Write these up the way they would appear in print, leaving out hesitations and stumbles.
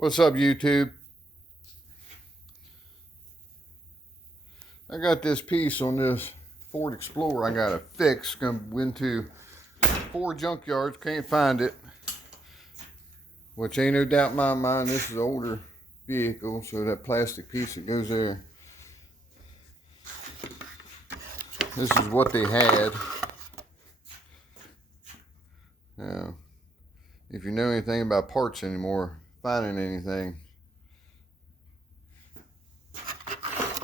What's up, YouTube? I got this piece on this Ford Explorer I gotta fix. Went to 4 junkyards, can't find it. Which ain't no doubt in my mind, this is an older vehicle, so that plastic piece that goes there. This is what they had. Now, if you know anything about parts anymore, finding anything,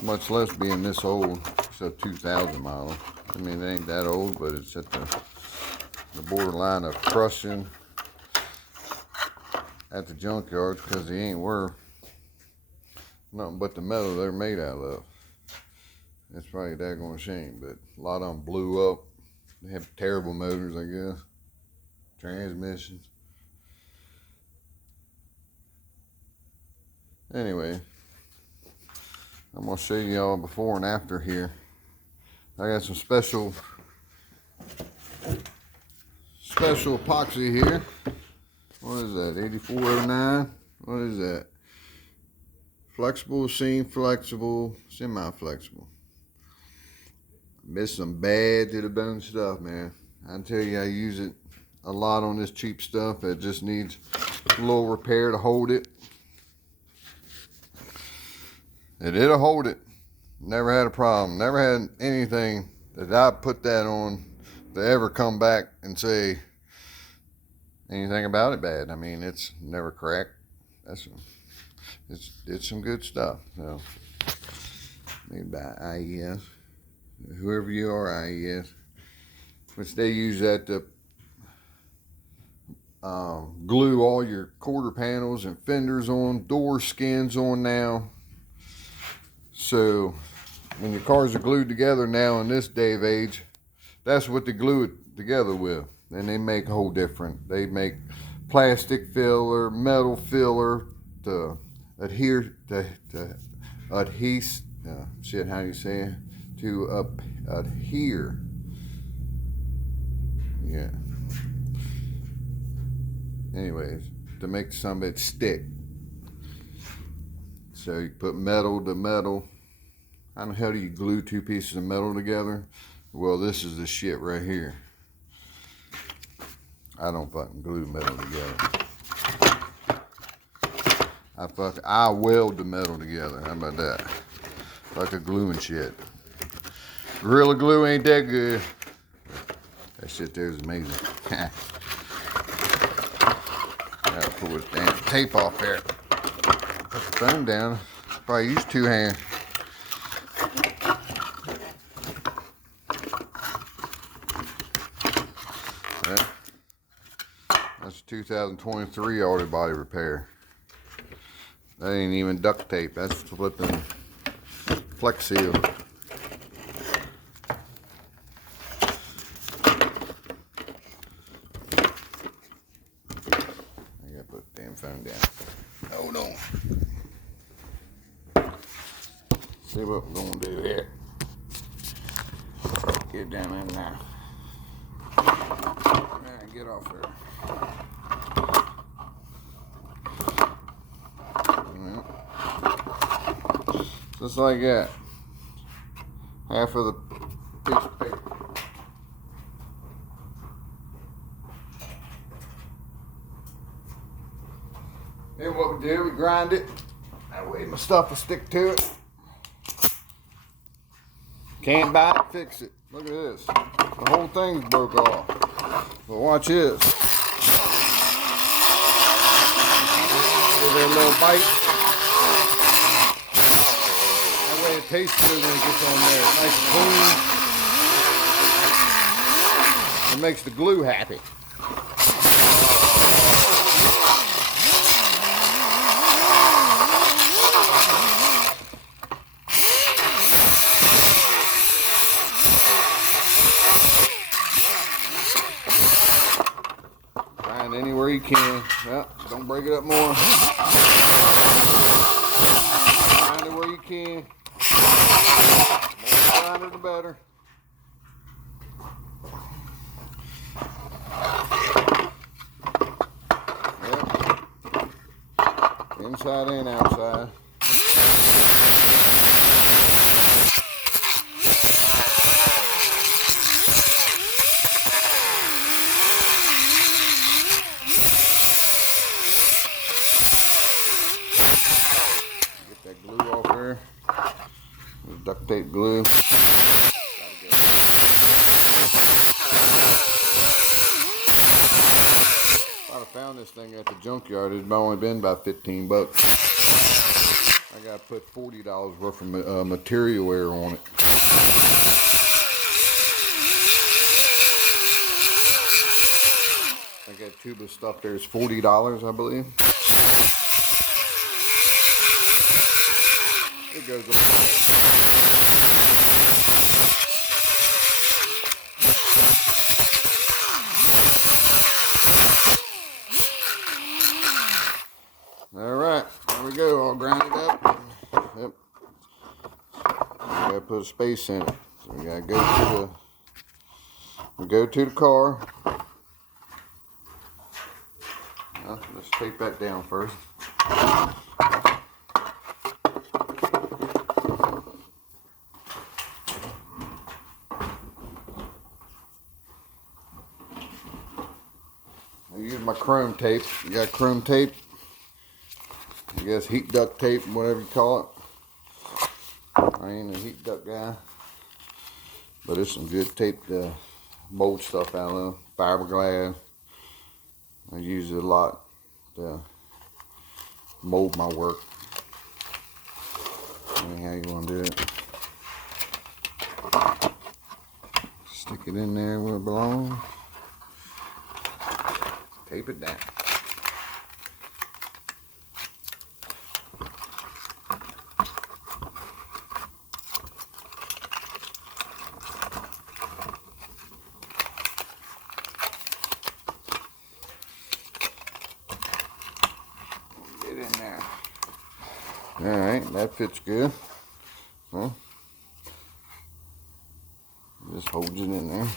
much less being this old, it's a 2000 model. I mean, it ain't that old, but it's at the borderline of crushing at the junkyards because they ain't worth nothing but the metal they're made out of. It's probably a daggone shame, but a lot of them blew up. They have terrible motors, I guess. Transmissions. Anyway, I'm going to show y'all before and after here. I got some special epoxy here. What is that? 8409? What is that? Flexible, semi-flexible. Missed some bad to the bone stuff, man. I tell you, I use it a lot on this cheap stuff. It just needs a little repair to hold it. It'll hold it. Never had a problem. Never had anything that I put that on to ever come back and say anything about it bad. I mean, it's never cracked. It's some good stuff. So, made by IES. Whoever you are, IES. Which they use that to glue all your quarter panels and fenders on, door skins on now. So when your cars are glued together now in this day of age, that's what they glue it together with. And they make a whole different. They make plastic filler, metal filler to adhere to adhese. Shit, how do you say it? To adhere. Yeah. Anyways, to make some of it stick. So you put metal to metal. How the hell do you glue 2 pieces of metal together? Well, this is the shit right here. I don't fucking glue metal together. I weld the metal together. How about that? Like a gluing shit. Gorilla Glue ain't that good. That shit there is amazing. Gotta pull this damn tape off there. Put the phone down. Probably use 2 hands. That's a 2023 auto body repair. That ain't even duct tape. That's flipping Flex Seal. I gotta put the damn phone down. Hold on. See what we're gonna do here. Get down in now. Alright, get off there. Just like that. Half of the piece of paper. Then what we do, we grind it. That way my stuff will stick to it. Can't buy it, fix it. Look at this. The whole thing's broke off. But watch this. Give it a little bite. That way it tastes good when it gets on there. It's nice and clean. It makes the glue happy. Anywhere you can. Well, don't break it up more. Find it where you can. The more grinder, the better. Yep. inside and outside. Get that glue off there. There's duct tape glue. I found this thing at the junkyard. It's only been about 15 bucks. I got to put $40 worth of material wear on it. I think that tube of stuff there is $40, I believe. It goes away. Alright, there we go, all grounded up. Yep. Gotta put a space in it. So we gotta go to the car. Well, let's tape that down first. I use my chrome tape. You got chrome tape? I guess heat duct tape, whatever you call it. I ain't a heat duct guy, but it's some good tape to mold stuff out of. Fiberglass. I use it a lot to mold my work. Anyhow you want to do it. Stick it in there where it belongs. Tape it down. Get in there. Alright, that fits good. Huh? Just holds it in there.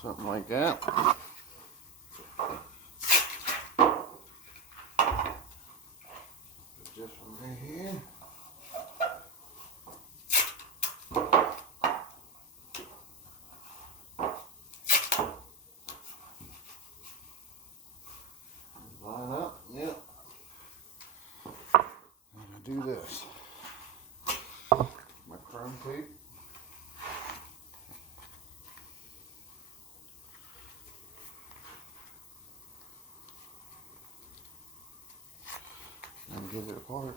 Something like that. Put this one right here. Line up, yep. And I do this. My chrome tape. And get it apart.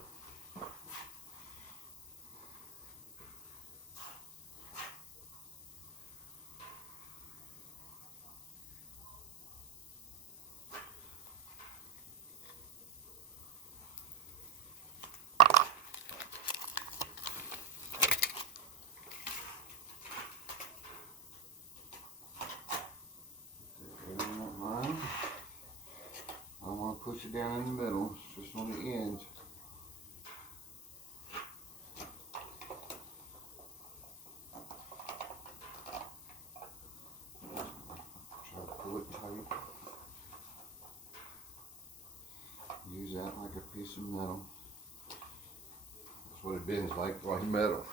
I want to push it down in the middle, just on the ends. Try to pull it tight. Use that like a piece of metal. That's what it bends like metal.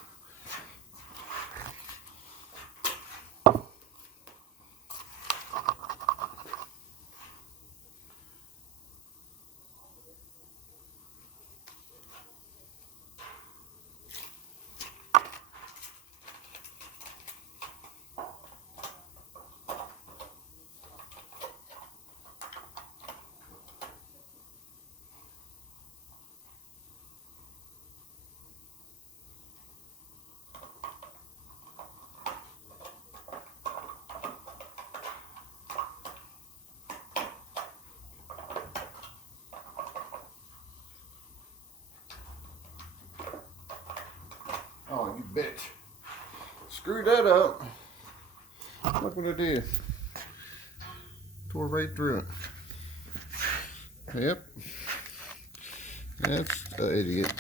bitch. Screwed that up. Look what I did. Tore right through it. Yep. That's an idiot.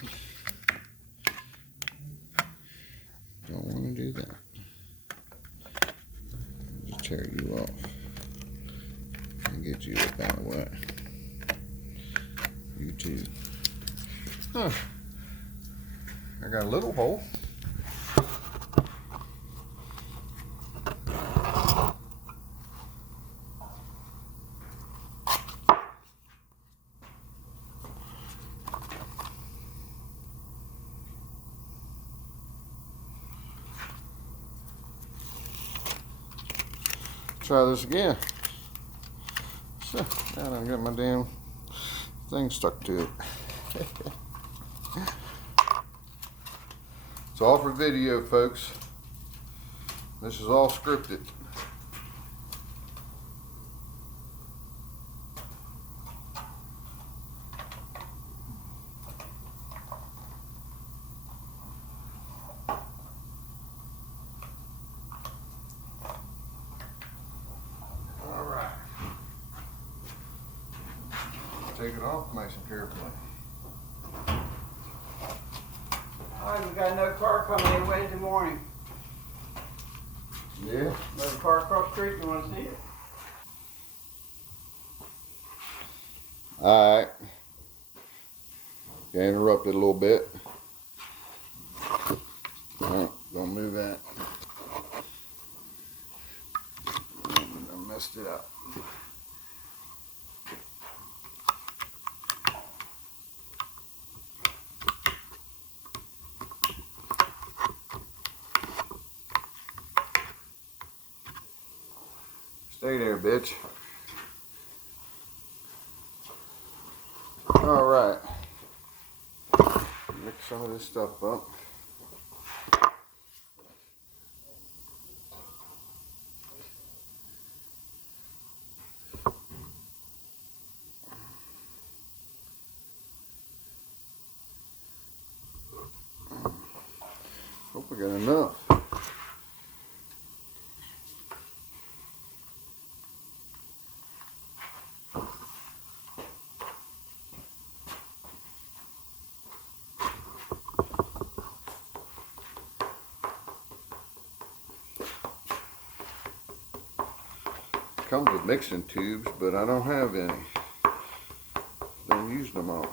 Don't want to do that. Just tear you off and get you up out of the way. You too. Huh. I got a little hole. Try this again. So, I don't get my damn thing stuck to it. It's all for video, folks. This is all scripted. Take it off nice and carefully. Alright, we got another car coming in Wednesday morning. Yeah. Another car across the street, you want to see it? Alright. Got interrupted a little bit. Alright, gonna move that. I messed it up. Stay there, bitch. All right. Mix some of this stuff up. Hope we got enough. Comes with mixing tubes, but I don't have any. Don't use them all.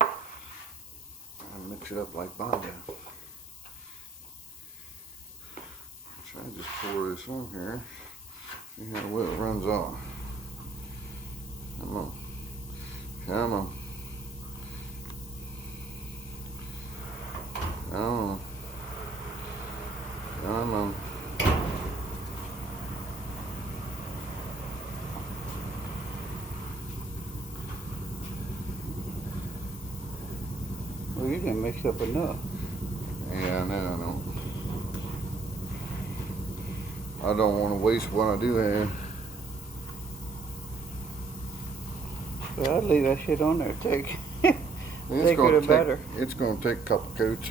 I mix it up like Bondo. Try to just pour this on here. See how well it runs off. Come on. Come on. Come on. Come on. Well, you didn't mix up enough. Yeah, I know. I don't want to waste what I do have. But I'd leave that shit on there. Take it better. It's going to take a couple coats.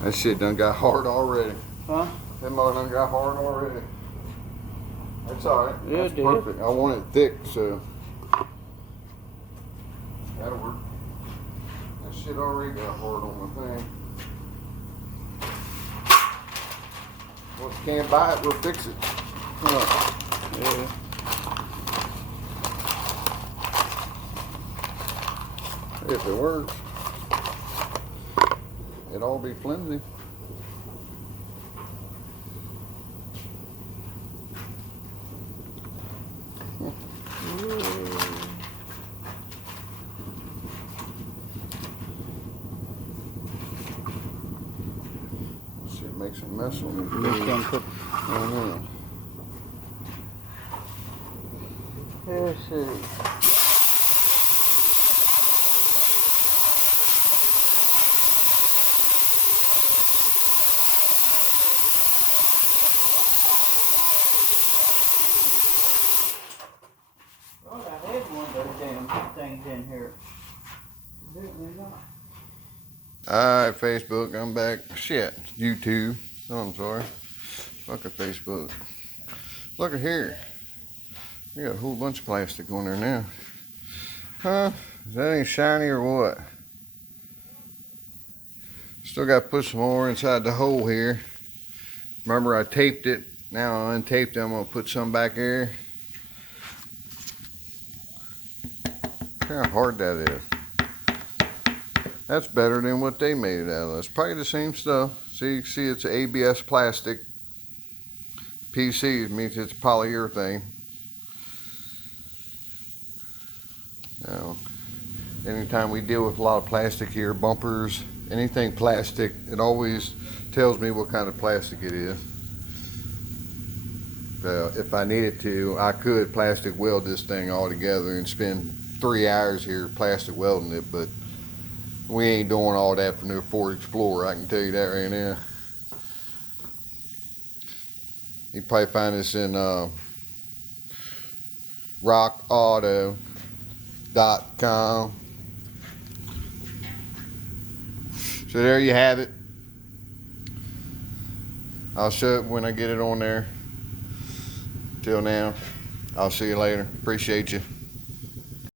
That shit done got hard already. Huh? That mug done got hard already. That's alright. Yeah, That's it did. perfect. I want it thick, so that'll work. That shit already got hard on the thing. Well, if you can't buy it, we'll fix it. Yeah. If it works, it'll all be flimsy. Shit makes a mess on these days. I know. Let's see. Definitely not. Alright, Facebook, I'm back. Shit, YouTube. Oh, I'm sorry. Fucking Facebook. Look at here. We got a whole bunch of plastic on there now. Huh? Is that ain't shiny or what? Still got to put some more inside the hole here. Remember, I taped it. Now I untaped it. I'm going to put some back here. Look how hard that is. That's better than what they made it out of. It's probably the same stuff. See, you can see it's ABS plastic. PC means it's polyurethane. Now, anytime we deal with a lot of plastic here, bumpers, anything plastic, it always tells me what kind of plastic it is. If I needed to, I could plastic weld this thing all together and spend 3 hours here plastic welding it, but we ain't doing all that for no Ford Explorer, I can tell you that right now. You can probably find this in rockauto.com. So there you have it. I'll show it when I get it on there. Till now, I'll see you later. Appreciate you.